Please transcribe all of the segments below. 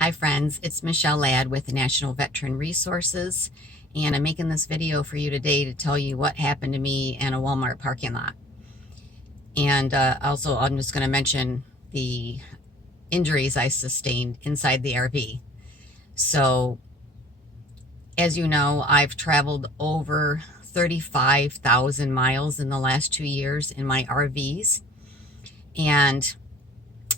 Hi friends, it's Michelle Ladd with the National Veteran Resources, and I'm making this video for you today to tell you what happened to me in a Walmart parking lot. And also, I'm just going to mention the injuries I sustained inside the RV. So, as you know, I've traveled over 35,000 miles in the last 2 years in my RVs. And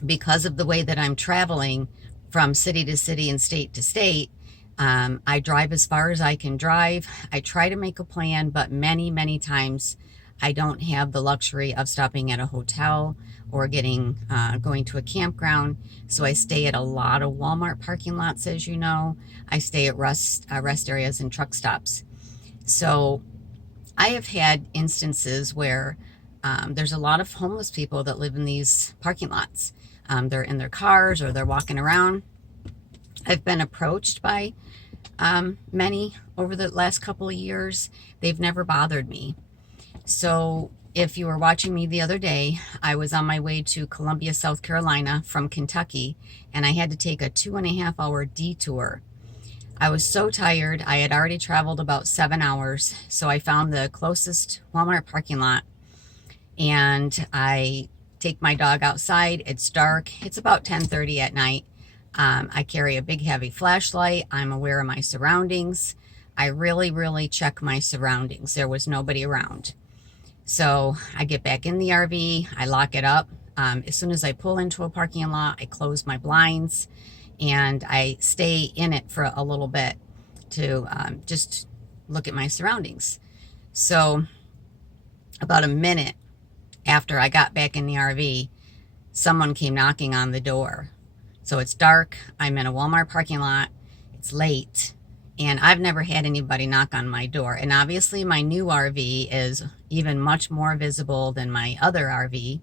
because of the way that I'm traveling from city to city and state to state, I drive as far as I can drive. I try to make a plan, but many times I don't have the luxury of stopping at a hotel or going to a campground. So I stay at a lot of Walmart parking lots, as you know. I stay at rest areas and truck stops. So I have had instances where there's a lot of homeless people that live in these parking lots. They're in their cars or they're walking around. I've been approached by many over the last couple of years. They've never bothered me. So if you were watching me the other day, I was on my way to Columbia, South Carolina from Kentucky, and I had to take a 2.5-hour detour. I was so tired. I had already traveled about 7 hours, so I found the closest Walmart parking lot, and I take my dog outside. It's dark. It's about 10:30 at night. I carry a big heavy flashlight. I'm aware of my surroundings. I really check my surroundings. There was nobody around. So I get back in the RV. I lock it up. As soon as I pull into a parking lot, I close my blinds and I stay in it for a little bit to just look at my surroundings. So about a minute after I got back in the RV, someone came knocking on the door. So it's dark. I'm in a Walmart parking lot. It's late. And I've never had anybody knock on my door. And obviously my new RV is even much more visible than my other RV.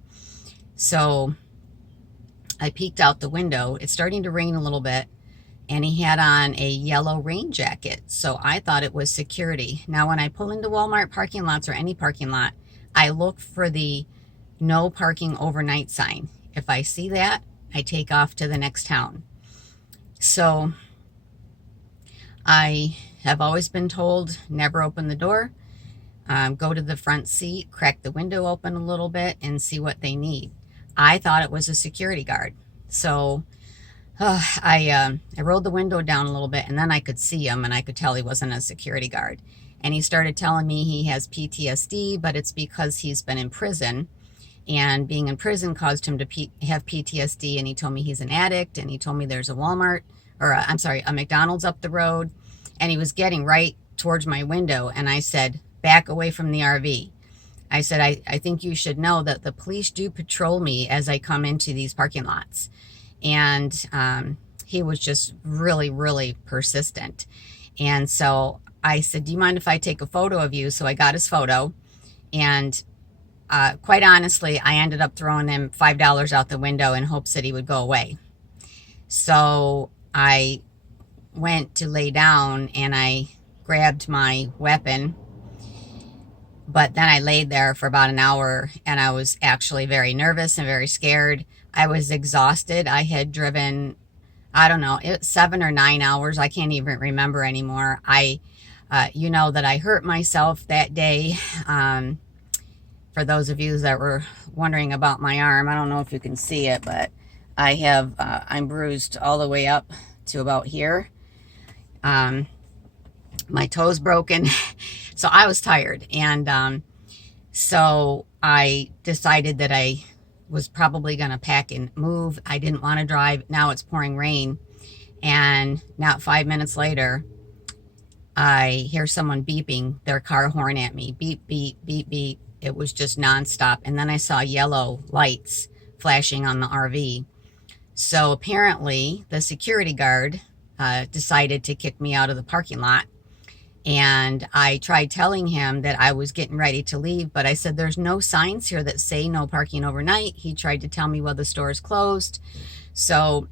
So I peeked out the window. It's starting to rain a little bit. And he had on a yellow rain jacket. So I thought it was security. Now when I pull into Walmart parking lots or any parking lot, I look for the no parking overnight sign. If I see that, I take off to the next town. So I have always been told, never open the door. Go to the front seat, crack the window open a little bit and see what they need. I thought it was a security guard. So I rolled the window down a little bit and then I could see him and I could tell he wasn't a security guard. And he started telling me he has PTSD, but it's because he's been in prison. And being in prison caused him to have PTSD. And he told me he's an addict. And he told me there's a Walmart, or a McDonald's up the road. And he was getting right towards my window. And I said, back away from the RV. I said, I think you should know that the police do patrol me as I come into these parking lots. And he was just really persistent. And so I said, do you mind if I take a photo of you? So I got his photo. And quite honestly, I ended up throwing him $5 out the window in hopes that he would go away. So I went to lay down and I grabbed my weapon. But then I laid there for about an hour and I was actually very nervous and very scared. I was exhausted. I had driven, I don't know, 7 or 9 hours. I can't even remember anymore. You know that I hurt myself that day. For those of you that were wondering about my arm, I don't know if you can see it, but I'm bruised all the way up to about here. My toe's broken. So I was tired. And so I decided that I was probably going to pack and move. I didn't want to drive. Now it's pouring rain. And now 5 minutes later, I hear someone beeping their car horn at me. Beep, beep, beep, beep. It was just nonstop. And then I saw yellow lights flashing on the RV. So apparently the security guard decided to kick me out of the parking lot. And I tried telling him that I was getting ready to leave, but I said, there's no signs here that say no parking overnight. He tried to tell me, well, the store is closed. So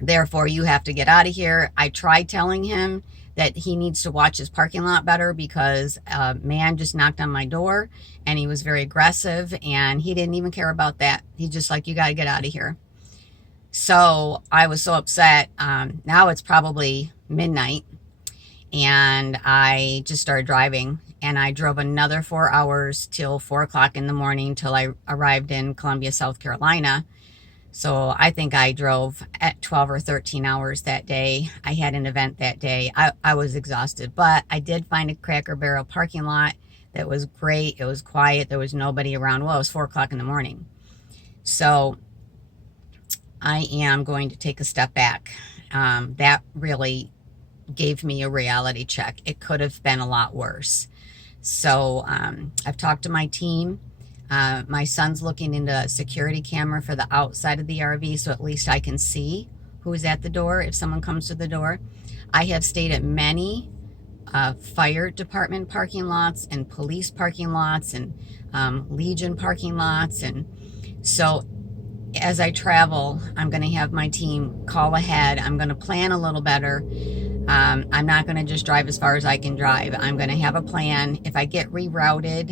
therefore you have to get out of here. I tried telling him that he needs to watch his parking lot better because a man just knocked on my door and he was very aggressive and he didn't even care about that. He's just like, you got to get out of here. So I was so upset. Now it's probably midnight, and I just started driving, and I drove another 4 hours till 4 o'clock in the morning till I arrived in Columbia, South Carolina. So I think I drove at 12 or 13 hours that day. I had an event that day. I was exhausted, but I did find a Cracker Barrel parking lot that was great. It was quiet. There was nobody around. Well, it was 4 o'clock in the morning. So I am going to take a step back. That really gave me a reality check. It could have been a lot worse. So I've talked to my team. My son's looking into a security camera for the outside of the RV, so at least I can see who's at the door if someone comes to the door. I have stayed at many fire department parking lots and police parking lots and Legion parking lots. And so as I travel, I'm going to have my team call ahead. I'm going to plan a little better. I'm not going to just drive as far as I can drive. I'm going to have a plan. If I get rerouted,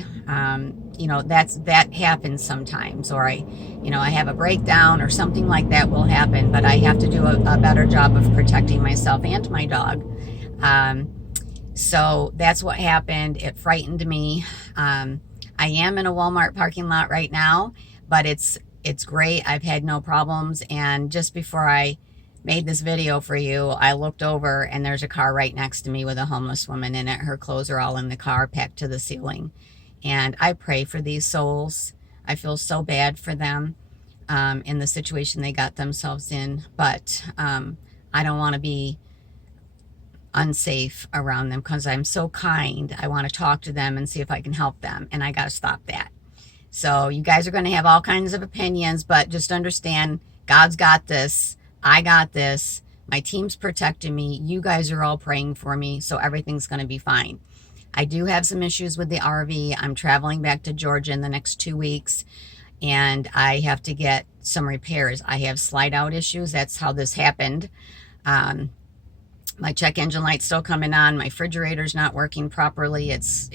you know, that happens sometimes, or I have a breakdown or something like that will happen, but I have to do a better job of protecting myself and my dog. So that's what happened. It frightened me. I am in a Walmart parking lot right now, but it's great. I've had no problems. And just before I made this video for you, I looked over and there's a car right next to me with a homeless woman in it. Her clothes are all in the car, packed to the ceiling. And I pray for these souls. I feel so bad for them in the situation they got themselves in. But I don't want to be unsafe around them because I'm so kind. I want to talk to them and see if I can help them. And I got to stop that. So you guys are going to have all kinds of opinions, but just understand God's got this. I got this. My team's protecting me. You guys are all praying for me, so everything's going to be fine. I do have some issues with the RV. I'm traveling back to Georgia in the next 2 weeks, and I have to get some repairs. I have slide out issues. That's how this happened. My check engine light's still coming on. My refrigerator's not working properly. It's